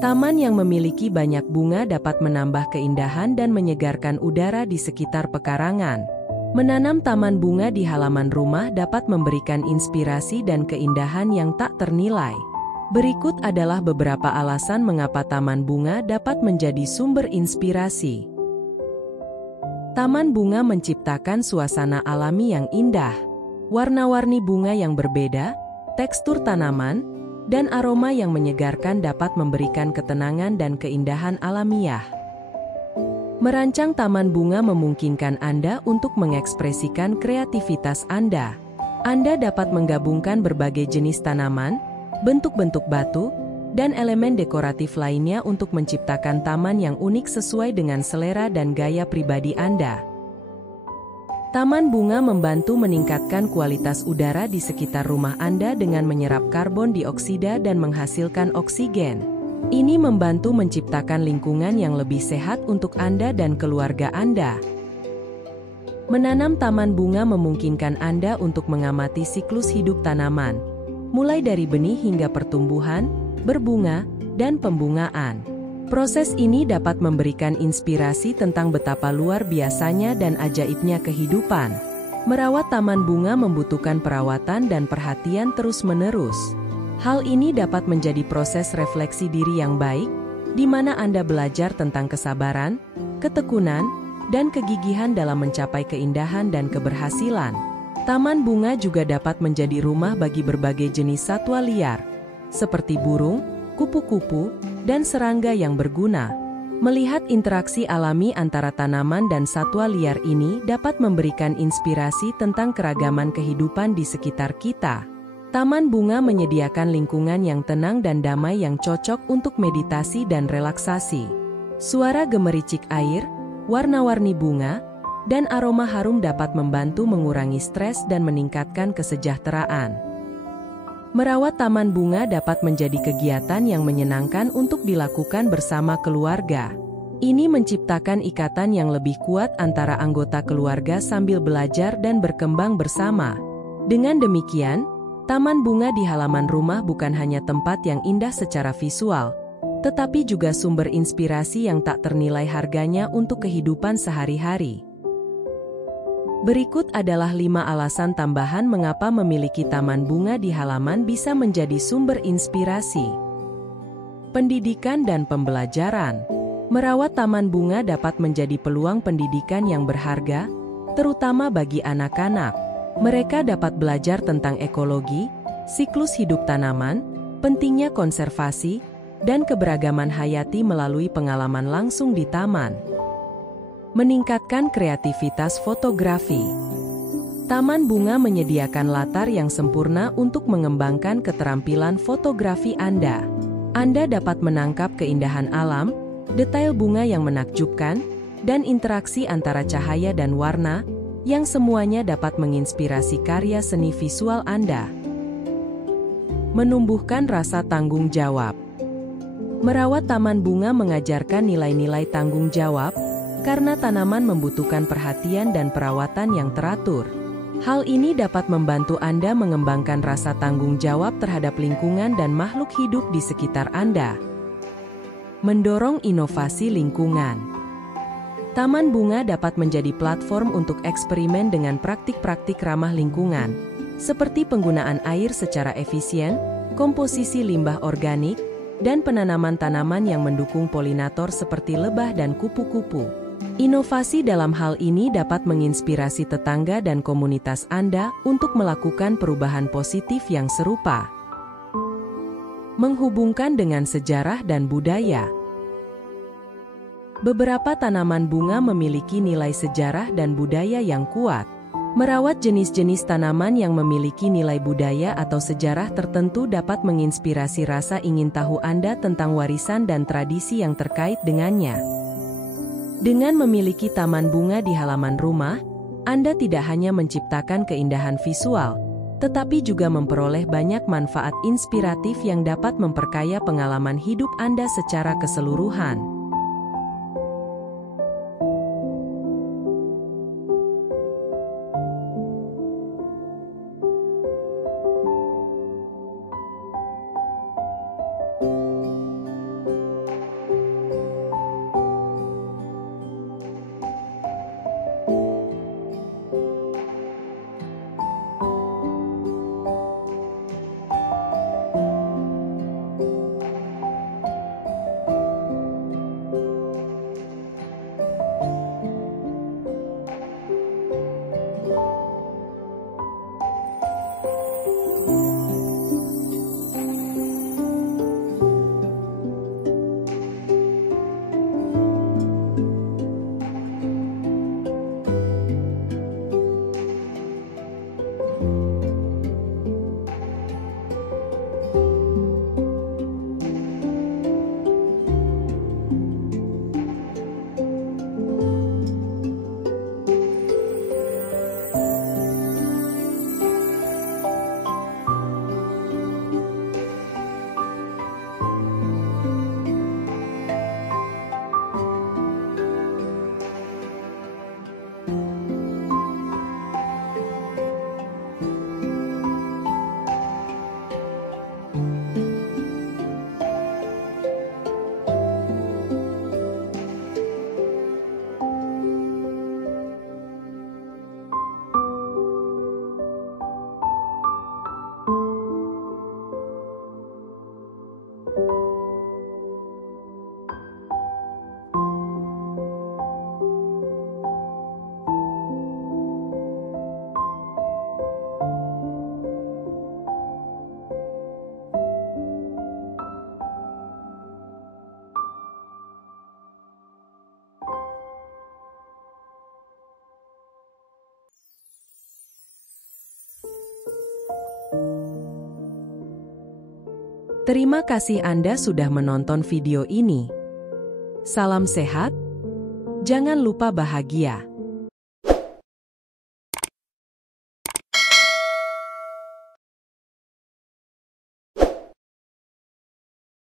Taman yang memiliki banyak bunga dapat menambah keindahan dan menyegarkan udara di sekitar pekarangan. Menanam taman bunga di halaman rumah dapat memberikan inspirasi dan keindahan yang tak ternilai. Berikut adalah beberapa alasan mengapa taman bunga dapat menjadi sumber inspirasi. Taman bunga menciptakan suasana alami yang indah. Warna-warni bunga yang berbeda, tekstur tanaman, dan aroma yang menyegarkan dapat memberikan ketenangan dan keindahan alamiah. Merancang taman bunga memungkinkan Anda untuk mengekspresikan kreativitas Anda. Anda dapat menggabungkan berbagai jenis tanaman, bentuk-bentuk batu, dan elemen dekoratif lainnya untuk menciptakan taman yang unik sesuai dengan selera dan gaya pribadi Anda. Taman bunga membantu meningkatkan kualitas udara di sekitar rumah Anda dengan menyerap karbon dioksida dan menghasilkan oksigen. Ini membantu menciptakan lingkungan yang lebih sehat untuk Anda dan keluarga Anda. Menanam taman bunga memungkinkan Anda untuk mengamati siklus hidup tanaman, mulai dari benih hingga pertumbuhan, berbunga, dan pembungaan. Proses ini dapat memberikan inspirasi tentang betapa luar biasanya dan ajaibnya kehidupan. Merawat taman bunga membutuhkan perawatan dan perhatian terus-menerus. Hal ini dapat menjadi proses refleksi diri yang baik, di mana Anda belajar tentang kesabaran, ketekunan, dan kegigihan dalam mencapai keindahan dan keberhasilan. Taman bunga juga dapat menjadi rumah bagi berbagai jenis satwa liar, seperti burung, kupu-kupu, dan serangga yang berguna. Melihat interaksi alami antara tanaman dan satwa liar ini dapat memberikan inspirasi tentang keragaman kehidupan di sekitar kita. Taman bunga menyediakan lingkungan yang tenang dan damai yang cocok untuk meditasi dan relaksasi. Suara gemericik air, warna-warni bunga, dan aroma harum dapat membantu mengurangi stres dan meningkatkan kesejahteraan. Merawat taman bunga dapat menjadi kegiatan yang menyenangkan untuk dilakukan bersama keluarga. Ini menciptakan ikatan yang lebih kuat antara anggota keluarga sambil belajar dan berkembang bersama. Dengan demikian, taman bunga di halaman rumah bukan hanya tempat yang indah secara visual, tetapi juga sumber inspirasi yang tak ternilai harganya untuk kehidupan sehari-hari. Berikut adalah 5 alasan tambahan mengapa memiliki taman bunga di halaman bisa menjadi sumber inspirasi. Pendidikan dan pembelajaran. Merawat taman bunga dapat menjadi peluang pendidikan yang berharga, terutama bagi anak-anak. Mereka dapat belajar tentang ekologi, siklus hidup tanaman, pentingnya konservasi, dan keberagaman hayati melalui pengalaman langsung di taman. Meningkatkan kreativitas fotografi. Taman bunga menyediakan latar yang sempurna untuk mengembangkan keterampilan fotografi Anda. Anda dapat menangkap keindahan alam, detail bunga yang menakjubkan, dan interaksi antara cahaya dan warna, yang semuanya dapat menginspirasi karya seni visual Anda. Menumbuhkan rasa tanggung jawab. Merawat taman bunga mengajarkan nilai-nilai tanggung jawab, karena tanaman membutuhkan perhatian dan perawatan yang teratur. Hal ini dapat membantu Anda mengembangkan rasa tanggung jawab terhadap lingkungan dan makhluk hidup di sekitar Anda. Mendorong inovasi lingkungan. Taman bunga dapat menjadi platform untuk eksperimen dengan praktik-praktik ramah lingkungan, seperti penggunaan air secara efisien, komposisi limbah organik, dan penanaman tanaman yang mendukung polinator seperti lebah dan kupu-kupu. Inovasi dalam hal ini dapat menginspirasi tetangga dan komunitas Anda untuk melakukan perubahan positif yang serupa. Menghubungkan dengan sejarah dan budaya. Beberapa tanaman bunga memiliki nilai sejarah dan budaya yang kuat. Merawat jenis-jenis tanaman yang memiliki nilai budaya atau sejarah tertentu dapat menginspirasi rasa ingin tahu Anda tentang warisan dan tradisi yang terkait dengannya. Dengan memiliki taman bunga di halaman rumah, Anda tidak hanya menciptakan keindahan visual, tetapi juga memperoleh banyak manfaat inspiratif yang dapat memperkaya pengalaman hidup Anda secara keseluruhan. Terima kasih Anda sudah menonton video ini. Salam sehat, jangan lupa bahagia.